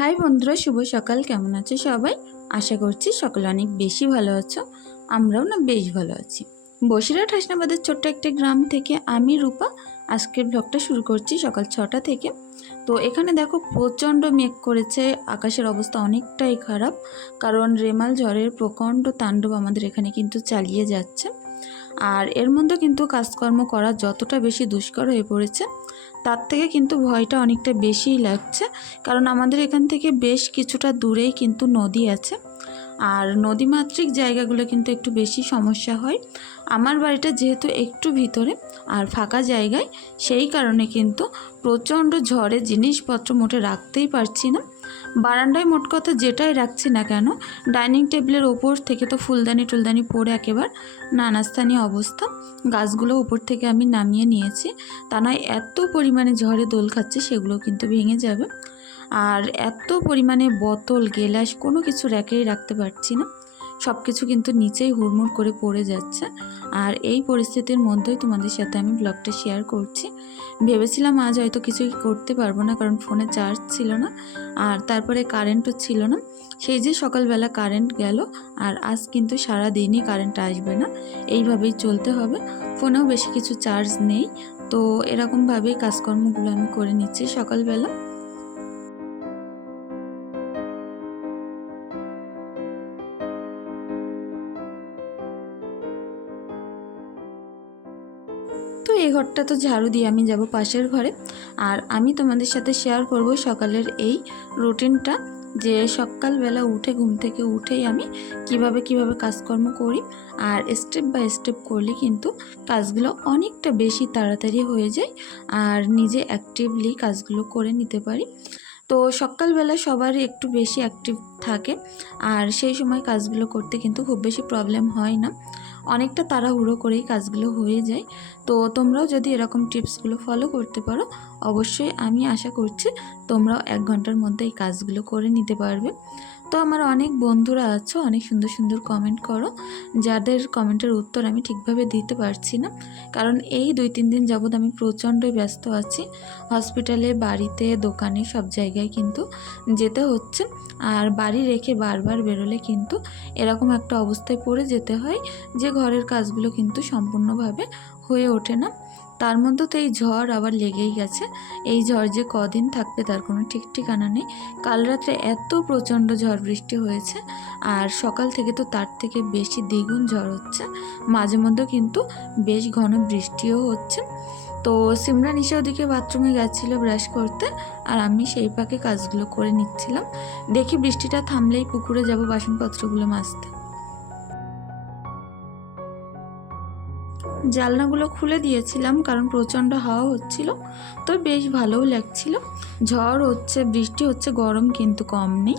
High বন্ধুরা, শুভ সকাল। কেমন আছো সবাই? আশা করছি সকলে অনেক বেশি ভালো আছো, আমরাও না বেশ ভালো আছি। বসিরহাট হাসনাবাদের ছোট্ট একটা গ্রাম থেকে আমি রূপা। আজকের ব্লগটা শুরু করছি সকাল ছটা থেকে। তো এখানে দেখো প্রচণ্ড মেঘ করেছে, আকাশের অবস্থা অনেকটাই খারাপ, কারণ রেমাল ঝড়ের প্রচণ্ড তাণ্ডব আমাদের এখানে কিন্তু চালিয়ে যাচ্ছে। আর এর মধ্যে কিন্তু কাজকর্ম করা যতটা বেশি দুষ্কর হয়ে পড়েছে তার থেকে কিন্তু ভয়টা অনেকটা বেশিই লাগছে, কারণ আমাদের এখান থেকে বেশ কিছুটা দূরেই কিন্তু নদী আছে। আর নদীমাত্রিক জায়গাগুলো কিন্তু একটু বেশি সমস্যা হয়। আমার বাড়িটা যেহেতু একটু ভিতরে আর ফাঁকা জায়গায়, সেই কারণে কিন্তু প্রচণ্ড ঝড়ে জিনিসপত্র মোটে রাখতেই পারছি না। বারান্দায় মোট কথা যেটাই রাখছি না কেন, ডাইনিং টেবিলের ওপর থেকে তো ফুলদানি টুলদানি পরে একেবারে নানাস্থানীয় অবস্থা। গাছগুলো উপর থেকে আমি নামিয়ে নিয়েছি। তা নয়, এত পরিমাণে ঝড়ে দোল খাচ্ছে সেগুলো কিন্তু ভেঙে যাবে। আর এত পরিমাণে বোতল, গেলাস কোনো কিছু র্যাকেই রাখতে পারছি না। সব কিছু কিন্তু নিচেই হুড়মুড় করে পড়ে যাচ্ছে। আর এই পরিস্থিতির মধ্যেই তোমাদের সাথে আমি ব্লগটা শেয়ার করছি। ভেবেছিলাম আজ হয়তো কিছুই করতে পারব না, কারণ ফোনে চার্জ ছিল না, আর তারপরে কারেন্টও ছিল না। সেই যে সকালবেলা কারেন্ট গেল, আর আজ কিন্তু সারা দিনই কারেন্ট আসবে না। এইভাবেই চলতে হবে। ফোনেও বেশি কিছু চার্জ নেই। তো এরকমভাবেই কাজকর্মগুলো আমি করে নিচ্ছি সকালবেলা। ঘরটা তো ঝাড়ু দিয়ে আমি যাব পাশের ঘরে। আর আমি তোমাদের সাথে শেয়ার করব সকালের এই রুটিনটা যে সকালবেলা উঠে ঘুম থেকে উঠেই আমি কীভাবে কীভাবে কাজকর্ম করি। আর স্টেপ বাই স্টেপ করলে কিন্তু কাজগুলো অনেকটা বেশি তাড়াতাড়ি হয়ে যায় আর নিজে অ্যাক্টিভলি কাজগুলো করে নিতে পারি। তো সকালবেলা সবারই একটু বেশি অ্যাক্টিভ থাকে আর সেই সময় কাজগুলো করতে কিন্তু খুব বেশি প্রবলেম হয় না। অনেকটা তাড়াহুড়ো করেই কাজগুলো হয়ে যায়। তো তোমরাও যদি এরকম টিপসগুলো ফলো করতে পারো, অবশ্যই আমি আশা করছি তোমরাও এক ঘণ্টার মধ্যে এই কাজগুলো করে নিতে পারবে। তো আমার অনেক বন্ধুরা আছো, অনেক সুন্দর সুন্দর কমেন্ট করো, যাদের কমেন্টের উত্তর আমি ঠিকভাবে দিতে পারছি না। কারণ এই দুই তিন দিন যাবৎ আমি প্রচণ্ডই ব্যস্ত আছি। হসপিটালে বাড়িতে, দোকানে, সব জায়গায় কিন্তু যেতে হচ্ছে। আর বাড়ি রেখে বারবার বেরোলে কিন্তু এরকম একটা অবস্থায় পড়ে যেতে হয় যে ঘরের কাজগুলো কিন্তু সম্পূর্ণভাবে হয়ে ওঠে না। তার মধ্যে তো এই ঝড় আবার লেগেই গেছে। এই ঝড় যে কদিন থাকবে তার কোনো ঠিক ঠিকানা নেই। কাল রাত্রে এত প্রচণ্ড ঝড় বৃষ্টি হয়েছে আর সকাল থেকে তো তার থেকে বেশি দ্বিগুণ ঝড় হচ্ছে। মাঝে মধ্যে কিন্তু বেশ ঘন বৃষ্টিও হচ্ছে। তো সিমরান ইসা ওদিকে বাথরুমে গেছিল ব্রাশ করতে আর আমি সেই পাকে কাজগুলো করে নিচ্ছিলাম। দেখি বৃষ্টিটা থামলেই পুকুরে যাব বাসনপত্রগুলো মাজতে। জানলাগুলো খুলে দিয়েছিলাম কারণ প্রচণ্ড হাওয়া হচ্ছিল, তো বেশ ভালোও লাগছিল। ঝড় হচ্ছে, বৃষ্টি হচ্ছে, গরম কিন্তু কম নেই।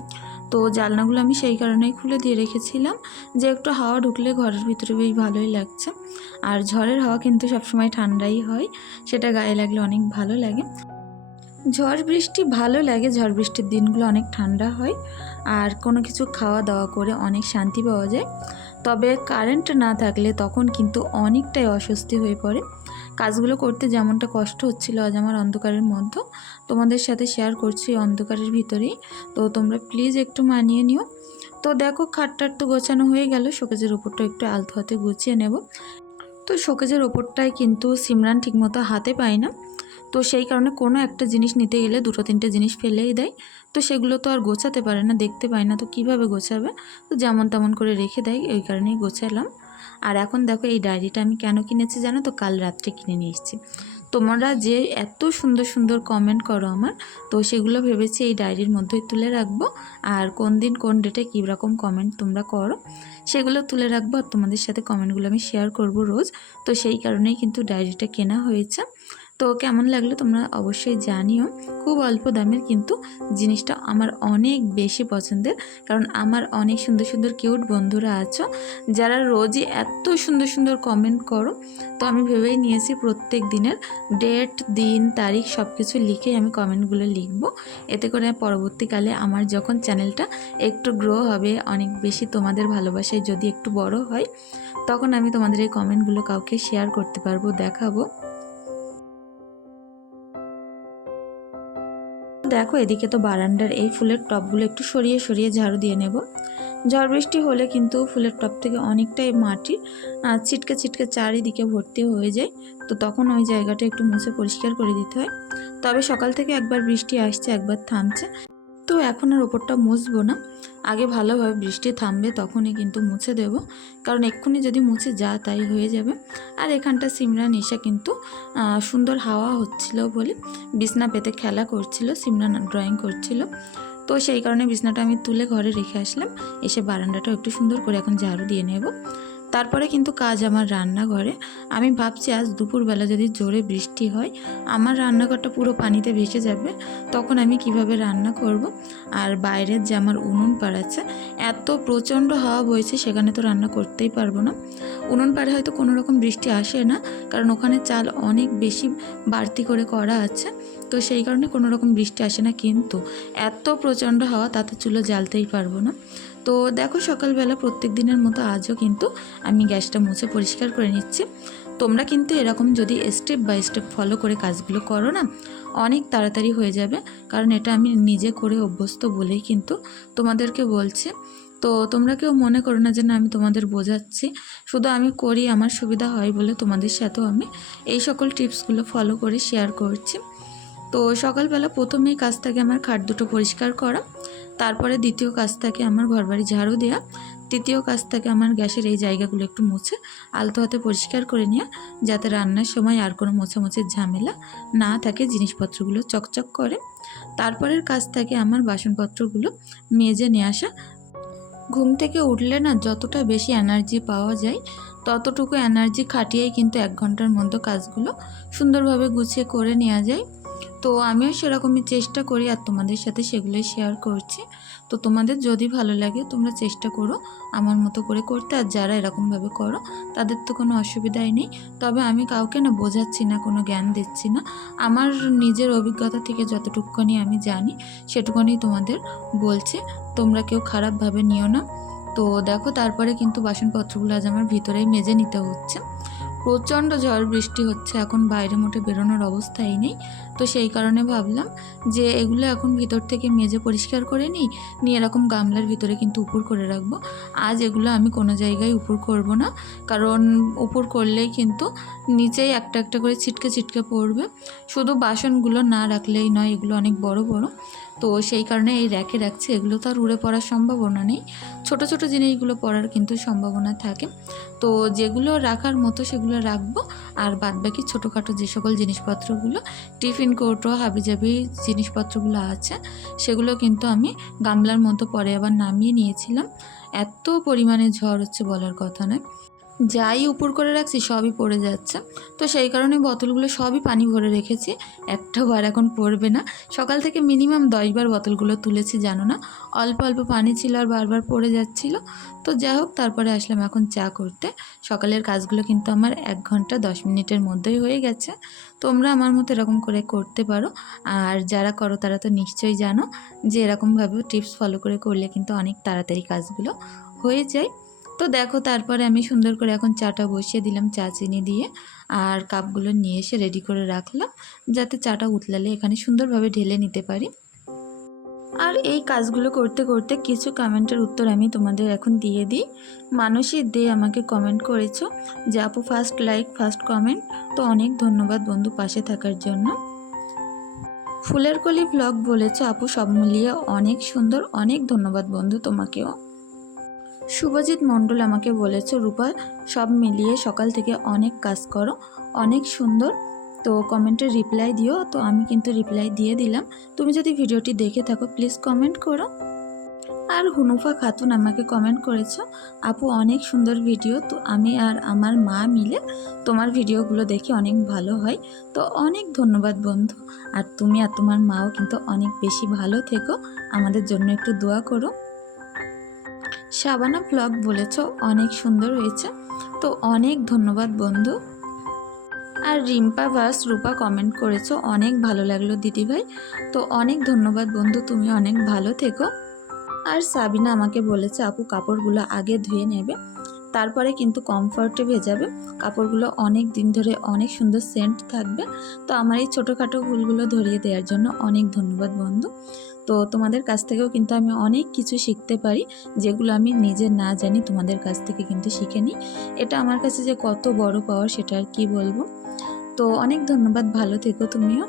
তো জানলাগুলো আমি সেই কারণেই খুলে দিয়ে রেখেছিলাম যে একটু হাওয়া ঢুকলে ঘরের ভিতরে বেশ ভালোই লাগছে। আর ঝড়ের হাওয়া কিন্তু সবসময় ঠান্ডাই হয়, সেটা গায়ে লাগলে অনেক ভালো লাগে। ঝড় বৃষ্টি ভালো লাগে, ঝড় বৃষ্টির দিনগুলো অনেক ঠান্ডা হয়। আর কোনো কিছু খাওয়া দাওয়া করে অনেক শান্তি পাওয়া যায়। তবে কারেন্ট না থাকলে তখন কিন্তু অনেকটাই অস্বস্তি হয়ে পড়ে। কাজগুলো করতে যেমনটা কষ্ট হচ্ছিল আজ আমার অন্ধকারের মধ্যে, তোমাদের সাথে শেয়ার করছি অন্ধকারের ভিতরেই। তো তোমরা প্লিজ একটু মানিয়ে নিও। তো দেখো খাটটার তো গোছানো হয়ে গেল, শোকেজের ওপরটা একটু আলতো হাতে গুছিয়ে নেব। তো শোকেজের ওপরটায় কিন্তু সিমরান ঠিকমতো হাতে পায় না। তো সেই কারণে কোনো একটা জিনিস নিতে গেলে দুটো তিনটে জিনিস ফেলেই দেয়। তো সেগুলো তো আর গোছাতে পারে না, দেখতে পায় না, তো কীভাবে গোছাবে? তো যেমন তেমন করে রেখে দেয়, ওই কারণেই গোছালাম। আর এখন দেখো এই ডায়েরিটা আমি কেন কিনেছি জানো তো? কাল রাত্রে কিনে নিয়ে এসেছি। তোমরা যে এত সুন্দর সুন্দর কমেন্ট করো আমার, তো সেগুলো ভেবেছি এই ডায়েরির মধ্যেই তুলে রাখব। আর কোন দিন, কোন ডেটে কী রকম কমেন্ট তোমরা করো, সেগুলো তুলে রাখব। আর তোমাদের সাথে কমেন্টগুলো আমি শেয়ার করব রোজ। তো সেই কারণেই কিন্তু ডায়েরিটা কেনা হয়েছে। তো কেমন লাগল তোমরা অবশ্যই জানিও। খুব অল্প দামের কিন্তু জিনিসটা আমার অনেক বেশি পছন্দের, কারণ আমার অনেক সুন্দর সুন্দর কিউট বন্ধুরা আছো, যারা রোজই এত সুন্দর সুন্দর কমেন্ট করো। তো আমি ভেবেই নিয়েছি প্রত্যেক দিনের ডেট দিন, তারিখ সব কিছু লিখেই আমি কমেন্টগুলো লিখব। এতে করে পরবর্তীকালে আমার যখন চ্যানেলটা একটু গ্রো হবে, অনেক বেশি তোমাদের ভালোবাসায় যদি একটু বড় হয়, তখন আমি তোমাদের এই কমেন্টগুলো কাউকে শেয়ার করতে পারব, দেখাবো। দেখো, এদিকে তো বারান্দার এই ফুলের টপগুলো একটু সরিয়ে সরিয়ে ঝাড়ু দিয়ে নেব। ঝড় বৃষ্টি হলে কিন্তু ফুলের টপ থেকে অনেকটাই মাটি ছিটকে ছিটকে চারিদিকে ভর্তি হয়ে যায়। তো তখন ওই জায়গাটা একটু মুছে পরিষ্কার করে দিতে হয়। তবে সকাল থেকে একবার বৃষ্টি আসছে, একবার থামছে। তো এখন আর ওপরটা মুছবো না। আগে ভালোভাবে বৃষ্টি থামবে তখনই কিন্তু মুছে দেব। কারণ এক্ষুনি যদি মুছে যা তাই হয়ে যাবে। আর এখানটা সিমরান এসে কিন্তু সুন্দর হাওয়া হচ্ছিল বলে বিছনা পেতে খেলা করছিল সিমরান ড্রয়িং করছিল। তো সেই কারণে বিছনাটা আমি তুলে ঘরে রেখে আসলাম। এসে বারান্দাটা একটু সুন্দর করে এখন ঝাড়ু দিয়ে নেব। তারপরে কিন্তু কাজ আমার রান্নাঘরে। আমি ভাবছি আজ দুপুরবেলা যদি জোরে বৃষ্টি হয়, আমার রান্নাঘরটা পুরো পানিতে ভেসে যাবে, তখন আমি কীভাবে রান্না করব? আর বাইরের যে আমার উনুন পাড় আছে, এত প্রচণ্ড হাওয়া বইছে, সেখানে তো রান্না করতেই পারব না। উনুন পাড়ে হয়তো কোনো রকম বৃষ্টি আসে না, কারণ ওখানে চাল অনেক বেশি বাড়তি করে করা আছে, তো সেই কারণে কোনো রকম বৃষ্টি আসে না। কিন্তু এত প্রচণ্ড হাওয়া, তাতে চুলো জ্বালতেই পারব না। তো দেখো সকালবেলা প্রত্যেক দিনের মতো আজও কিন্তু আমি গ্যাসটা মুছে পরিষ্কার করে নিচ্ছি। তোমরা কিন্তু এরকম যদি স্টেপ বাই স্টেপ ফলো করে কাজগুলো করো না, অনেক তাড়াতাড়ি হয়ে যাবে। কারণ এটা আমি নিজে করে অভ্যস্ত বলেই কিন্তু তোমাদেরকে বলছি। তো তোমরা কেউ মনে করো না যে না, আমি তোমাদের বোঝাচ্ছি। শুধু আমি করি, আমার সুবিধা হয় বলে তোমাদের সাথেও আমি এই সকল টিপসগুলো ফলো করে শেয়ার করছি। তো সকালবেলা প্রথমেই কাজ থাকে আমার খাট দুটো পরিষ্কার করা। তারপরে দ্বিতীয় কাজ থাকে আমার ঘরবাড়ি ঝাড়ু দেওয়া তৃতীয় কাজ থাকে আমার গ্যাসের এই জায়গাগুলো একটু মুছে, আলতো হাতে পরিষ্কার করে নেওয়া যাতে রান্নার সময় আর কোনো মোছামুছির ঝামেলা না থাকে, জিনিসপত্রগুলো চকচক করে। তারপরের কাজ থাকে আমার বাসনপত্রগুলো মেজে নিয়ে আসা। ঘুম থেকে উঠলে না যতটা বেশি এনার্জি পাওয়া যায়, ততটুকু এনার্জি খাটিয়েই কিন্তু এক ঘণ্টার মধ্যে কাজগুলো সুন্দরভাবে গুছিয়ে করে নেওয়া যায়। তো আমিও সেরকমই চেষ্টা করি আর তোমাদের সাথে সেগুলোই শেয়ার করছি। তো তোমাদের যদি ভালো লাগে তোমরা চেষ্টা করো আমার মতো করে করতে। আর যারা এরকমভাবে করো, তাদের তো কোনো অসুবিধাই নেই। তবে আমি কাউকে না বোঝাচ্ছি না, কোনো জ্ঞান দিচ্ছি না। আমার নিজের অভিজ্ঞতা থেকে যতটুকুনি আমি জানি, সেটুকুনি তোমাদের বলছি। তোমরা কেউ খারাপভাবে নিও না। তো দেখো, তারপরে কিন্তু বাসনপত্রগুলো আজ আমার ভিতরেই মেজে নিতে হচ্ছে। প্রচণ্ড ঝড় বৃষ্টি হচ্ছে, এখন বাইরে মোটে বেরোনোর অবস্থাই নেই। তো সেই কারণে ভাবলাম যে এগুলো এখন ভিতর থেকে মেজে পরিষ্কার করে নিই, নিয়ে এরকম গামলার ভিতরে কিন্তু উপর করে রাখব। আজ এগুলো আমি কোনো জায়গায় উপর করব না, কারণ উপর করলেই কিন্তু নিচেই একটা একটা করে ছিটকে ছিটকে পড়বে। শুধু বাসনগুলো না রাখলেই নয়, এগুলো অনেক বড় বড়। তো সেই কারণে এই র্যাকে রাখছি। এগুলো তো আর উড়ে পড়ার সম্ভাবনা নেই। ছোট ছোট জিনিসগুলো পড়ার কিন্তু সম্ভাবনা থাকে। তো যেগুলো রাখার মতো সেগুলো রাখব। আর বাদবাকি ছোটোখাটো যে সকল জিনিসপত্রগুলো, টিফিন কৌটো, হাবিজাবি জিনিসপত্রগুলো আছে, সেগুলো কিন্তু আমি গামলার মতো পরে আবার নামিয়ে নিয়েছিলাম। এত পরিমাণে ঝড় হচ্ছে বলার কথা নয়। যাই উপর করে রাখছি, সবই পড়ে যাচ্ছে। তো সেই কারণে বোতলগুলো সবই পানি ভরে রেখেছি। একটাও আর এখন পড়বে না। সকাল থেকে মিনিমাম দশবার বোতলগুলো তুলেছি, জানো না? অল্প অল্প পানি ছিল আর বারবার পড়ে যাচ্ছিল। তো যাই হোক, তারপরে আসলাম এখন চা করতে। সকালের কাজগুলো কিন্তু আমার এক ঘণ্টা দশ মিনিটের মধ্যেই হয়ে গেছে। তোমরা আমার মতো এরকম করে করতে পারো। আর যারা করো, তারা তো নিশ্চয়ই জানো যে এরকমভাবে টিপস ফলো করে করলে কিন্তু অনেক তাড়াতাড়ি কাজগুলো হয়ে যায়। তো দেখো তারপরে আমি সুন্দর করে এখন চাটা বসিয়ে দিলাম চা চিনি দিয়ে আর কাপগুলো নিয়ে এসে রেডি করে রাখলাম যাতে চাটা উতলালে এখানে সুন্দরভাবে ঢেলে নিতে পারি। আর এই কাজগুলো করতে করতে কিছু কমেন্টের উত্তর আমি তোমাদের এখন দিয়ে দিই। মানসী, দে আমাকে কমেন্ট করেছ যে, আপু ফার্স্ট লাইক ফার্স্ট কমেন্ট তো অনেক ধন্যবাদ বন্ধু পাশে থাকার জন্য। ফুলের কলি ব্লগ বলেছ, আপু, সব মিলিয়ে অনেক সুন্দর, অনেক ধন্যবাদ বন্ধু তোমাকেও। শুভজিৎ মণ্ডল আমাকে বলেছে, রূপা, সব মিলিয়ে সকাল থেকে অনেক কাজ করো, অনেক সুন্দর। তো কমেন্টে রিপ্লাই দিও, তো আমি কিন্তু রিপ্লাই দিয়ে দিলাম। তুমি যদি ভিডিওটি দেখে থাকো প্লিজ কমেন্ট করো। আর হুনুফা খাতুন আমাকে কমেন্ট করেছ, আপু, অনেক সুন্দর ভিডিও তো আমি আর আমার মা মিলে তোমার ভিডিওগুলো দেখে অনেক ভালো হয়। তো অনেক ধন্যবাদ বন্ধু। আর তুমি আর তোমার মাও কিন্তু অনেক বেশি ভালো থেকো। আমাদের জন্য একটু দোয়া করো। শাবানা ব্লগ বলেছ, অনেক সুন্দর হয়েছে। তো অনেক ধন্যবাদ বন্ধু। আর রিম্পা ভাস রূপা কমেন্ট করেছ, অনেক ভালো লাগল দিদিভাই তো অনেক ধন্যবাদ বন্ধু, তুমি অনেক ভালো থেকো। আর সাবিনা আমাকে বলেছে, আপু, কাপড়গুলো আগে ধুয়ে নেবে, তারপরে কিন্তু কমফর্টে ভেজাবে কাপড়গুলো অনেক দিন ধরে অনেক সুন্দর সেন্ট থাকবে। তো আমার এই ছোটোখাটো ভুলগুলো ধরিয়ে দেওয়ার জন্য অনেক ধন্যবাদ বন্ধু। তো তোমাদের কাছ থেকেও কিন্তু আমি অনেক কিছু শিখতে পারি, যেগুলো আমি নিজে না জানি তোমাদের কাছ থেকে কিন্তু শিখে নিই। এটা আমার কাছে যে কত বড় পাওয়ার সেটা আর কি বলব। তো অনেক ধন্যবাদ, ভালো থেকো তুমিও।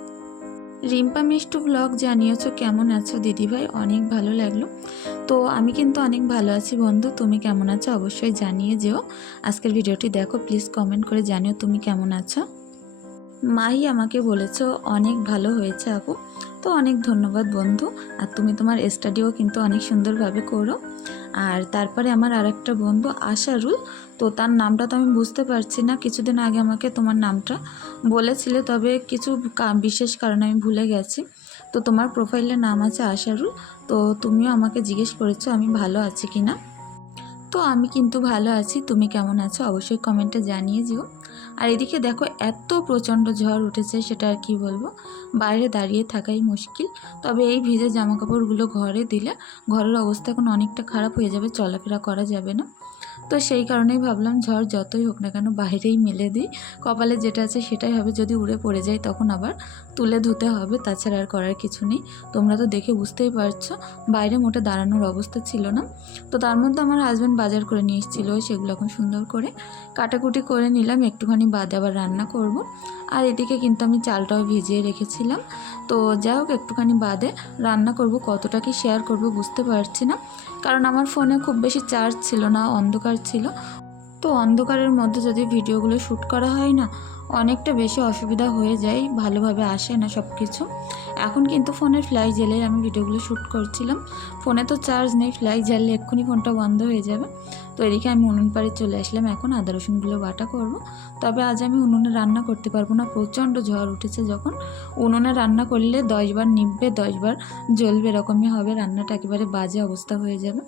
রিম্পা মিষ্টু ব্লগ জানিয়েছো, কেমন আছো দিদিভাই? অনেক ভালো লাগল। তো আমি কিন্তু অনেক ভালো আছি বন্ধু, তুমি কেমন আছো অবশ্যই জানিয়ে যেও। আজকের ভিডিওটি দেখো, প্লিজ কমেন্ট করে জানিও তুমি কেমন আছো। মাই আমাকে বলেছ, অনেক ভালো হয়েছে আপু। তো অনেক ধন্যবাদ বন্ধু। আর তুমি তোমার স্টাডিও কিন্তু অনেক সুন্দরভাবে করো। আর তারপরে আমার আরেকটা বন্ধু, আশারুল, তো তার নামটা তো আমি বুঝতে পারছি না। কিছুদিন আগে আমাকে তোমার নামটা বলেছিলে, তবে কিছু বিশেষ কারণে আমি ভুলে গেছি। তো তোমার প্রোফাইলের নাম আছে আশারুল। তো তুমিও আমাকে জিজ্ঞেস করেছ, আমি ভালো আছি কি না তো আমি কিন্তু ভালো আছি। তুমি কেমন আছো? অবশ্যই কমেন্টে জানিয়ে যেও আর এদিকে দেখো এত প্রচণ্ড ঝড় উঠেছে, সেটা আর কি বলব? বাইরে দাঁড়িয়ে থাকাই মুশকিল। তবে এই ভিজে জামাকাপড়গুলো ঘরে দিলে ঘরের অবস্থা এখন অনেকটা খারাপ হয়ে যাবে, চলাফেরা করা যাবে না। তো সেই কারণেই ভাবলাম, ঝড় যতই হোক না কেন বাইরেই মেলে দিই। কপালে যেটা আছে সেটাই হবে। যদি উড়ে পড়ে যায় তখন আবার তুলে ধুতে হবে। তাছাড়া আর করার কিছু নেই। তোমরা তো দেখে বুঝতেই পারছ, বাইরে মোটে দাঁড়ানোর অবস্থা ছিল না। তো তার মধ্যে আমার হাজব্যান্ড বাজার করে নিয়ে এসেছিল। সেগুলো এখন সুন্দর করে কাটাকুটি করে নিলাম। একটুখানি বাদে আবার রান্না করব। আর এদিকে কিন্তু আমি চালটাও ভিজিয়ে রেখেছিলাম। তো যাই হোক, একটুখানি বাদে রান্না করব, কতটা কি শেয়ার করব বুঝতে পারছি না। কারণ আমার ফোনে খুব বেশি চার্জ ছিল না, অন্ধকার ছিল। তো অন্ধকারের মধ্যে যদি ভিডিওগুলো শ্যুট করা হয় না, অনেকটা বেশি অসুবিধা হয়ে যায়, ভালোভাবে আসে না সব কিছু এখন কিন্তু ফোনের ফ্লাই জেলে আমি ভিডিওগুলো শ্যুট করছিলাম। ফোনে তো চার্জ নেই ফ্লাই জ্বাললে এক্ষুনি ফোনটা বন্ধ হয়ে যাবে। তো এদিকে আমি উনুন পাড়ে চলে আসলাম, এখন আদা রসুনগুলো বাটা করব। তবে আজ আমি উনুনে রান্না করতে পারব না, প্রচণ্ড ঝড় উঠেছে যখন। উনুনে রান্না করলে দশবার নিববে দশবার জ্বলবে, এরকমই হবে, রান্নাটা একেবারে বাজে অবস্থা হয়ে যাবে।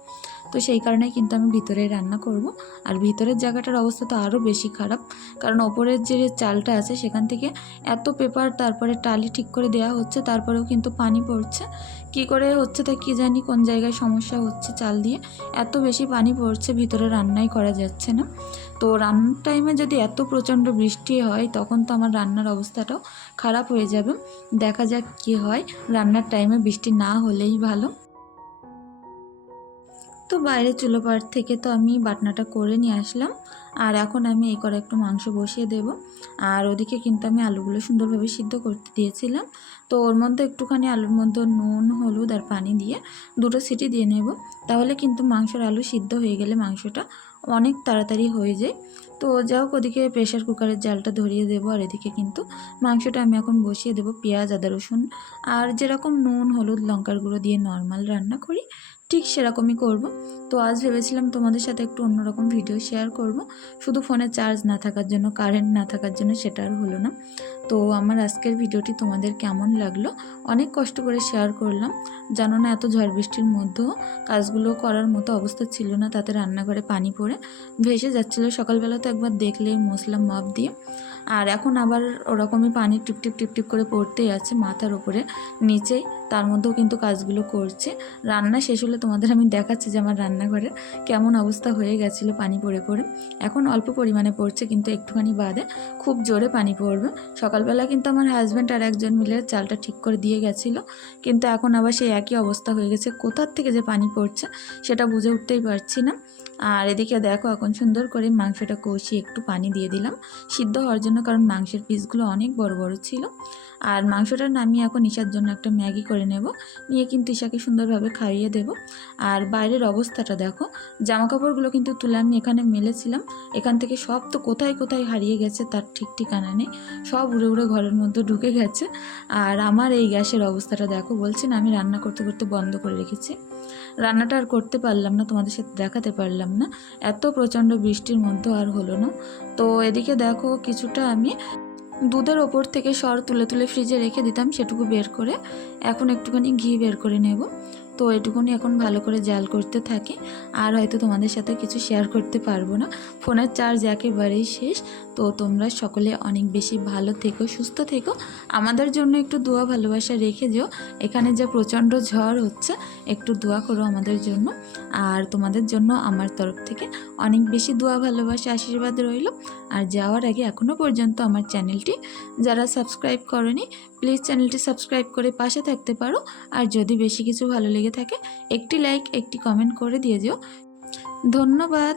তো সেই কারণেই কিন্তু আমি ভিতরেই রান্না করব। আর ভিতরের জায়গাটার অবস্থা তো আরও বেশি খারাপ, কারণ ওপরের যে চালটা আছে সেখান থেকে এত পেপার তারপরে টালি ঠিক করে দেওয়া হচ্ছে, তারপরেও কিন্তু পানি পড়ছে। কি করে হচ্ছে তা কি জানি কোন জায়গায় সমস্যা হচ্ছে চাল দিয়ে, এত বেশি পানি পড়ছে ভিতরে রান্নাই করা যাচ্ছে না। তো রান্নার টাইমে যদি এত প্রচণ্ড বৃষ্টি হয়, তখন তো আমার রান্নার অবস্থাটাও খারাপ হয়ে যাবে। দেখা যাক কি হয়, রান্নার টাইমে বৃষ্টি না হলেই ভালো। তো বাইরে চুলো পাড় থেকে তো আমি বাটনাটা করে নিয়ে আসলাম। আর এখন আমি এই করে একটু মাংস বসিয়ে দেব। আর ওদিকে কিন্তু আমি আলুগুলো সুন্দরভাবে সিদ্ধ করতে দিয়েছিলাম। তো ওর মধ্যে একটুখানি আলুর মধ্যে নুন, হলুদ আর পানি দিয়ে দুটো সিটি দিয়ে নেব। তাহলে কিন্তু মাংসের আলু সিদ্ধ হয়ে গেলে মাংসটা অনেক তাড়াতাড়ি হয়ে যায়। তো যা হোক, ওদিকে প্রেশার কুকারের জালটা ধরিয়ে দেবো। আর এদিকে কিন্তু মাংসটা আমি এখন বসিয়ে দেবো পেঁয়াজ, আদা, রসুন। আর যেরকম নুন, হলুদ, লঙ্কার গুঁড়ো দিয়ে নর্মাল রান্না করি ঠিক সেরকমই করব। তো আজ ভেবেছিলাম তোমাদের সাথে একটু অন্যরকম ভিডিও শেয়ার করব। শুধু ফোনে চার্জ না থাকার জন্য কারেন্ট না থাকার জন্য সেটা আর হলো না। তো আমার আজকের ভিডিওটি তোমাদের কেমন লাগল? অনেক কষ্ট করে শেয়ার করলাম। জানো না, এত ঝড় বৃষ্টির মধ্যেও কাজগুলো করার মতো অবস্থা ছিল না, তাতে রান্নাঘরে পানি পড়ে ভেসে যাচ্ছিল। সকালবেলা তো একবার দেখলেই মশলা মপ দিয়ে। আর এখন আবার ওরকমই পানি টিপটিপ টিপটিপ করে পড়তেই আছে মাথার ওপরে নিচেই, তার মধ্যেও কিন্তু কাজগুলো করছে। রান্না শেষ হলে তোমাদের আমি দেখাচ্ছি যে আমার রান্নাঘরে কেমন অবস্থা হয়ে গেছিল পানি পড়ে পড়ে। এখন অল্প পরিমাণে পড়ছে কিন্তু একটুখানি বাদে খুব জোরে পানি পড়বে। সকালবেলা কিন্তু আমার হাজব্যান্ড আর একজন মিলে চালটা ঠিক করে দিয়ে গেছিল। কিন্তু এখন আবার সেই একই অবস্থা হয়ে গেছে। কোথার থেকে যে পানি পড়ছে সেটা বুঝে উঠতেই পারছি না। আর এদিকে দেখো, এখন সুন্দর করে মাংসটা কষিয়ে একটু পানি দিয়ে দিলাম। সিদ্ধ হওয়ার জন্য, কারণ মাংসের পিসগুলো অনেক বড় বড় ছিল। আর মাংসটা নামিয়ে এখন ঈশার জন্য একটা ম্যাগি করে নেব। নিয়ে কিন্তু ঈশাকে সুন্দরভাবে খাইয়ে দেব। আর বাইরের অবস্থাটা দেখো জামা কাপড়গুলো কিন্তু তুলে আমি এখানে মেলেছিলাম। এখান থেকে সব তো কোথায় কোথায় হারিয়ে গেছে তার ঠিক ঠিকানা নেই। সব উড়ে উড়ে ঘরের মধ্যে ঢুকে গেছে। আর আমার এই গ্যাসের অবস্থাটা দেখো, বলছি না আমি রান্না করতে করতে বন্ধ করে রেখেছি। রান্নাটা আর করতে পারলাম না, তোমাদের সাথে দেখাতে পারলাম না। এত প্রচণ্ড বৃষ্টির মধ্যে আর হলো না। তো এদিকে দেখো, কিছুটা আমি দুধের ওপর থেকে সর তুলে তুলে ফ্রিজে রেখে দিতাম সেটুকু বের করে। এখন একটুখানি ঘি বের করে নেব। তো এটুকুনি এখন ভালো করে জাল করতে থাকি। আর হয়তো তোমাদের সাথে কিছু শেয়ার করতে পারব না। ফোনের চার্জ একেবারেই শেষ। তো তোমরা সকলে অনেক বেশি ভালো থেকো, সুস্থ থেকো। আমাদের জন্য একটু দোয়া, ভালোবাসা রেখে যেও এখানে যে প্রচণ্ড ঝড় হচ্ছে, একটু দোয়া করো আমাদের জন্য। আর তোমাদের জন্য আমার তরফ থেকে অনেক বেশি দোয়া, ভালোবাসা, আশীর্বাদ রইল। আর যাওয়ার আগে এখনও পর্যন্ত আমার চ্যানেলটি যারা সাবস্ক্রাইব করনি, প্লিজ চ্যানেলটি সাবস্ক্রাইব করে পাশে থাকতে পারো। আর যদি বেশি কিছু ভালো লেগে থাকে, একটি লাইক, একটি কমেন্ট করে দিয়ে যেও ধন্যবাদ।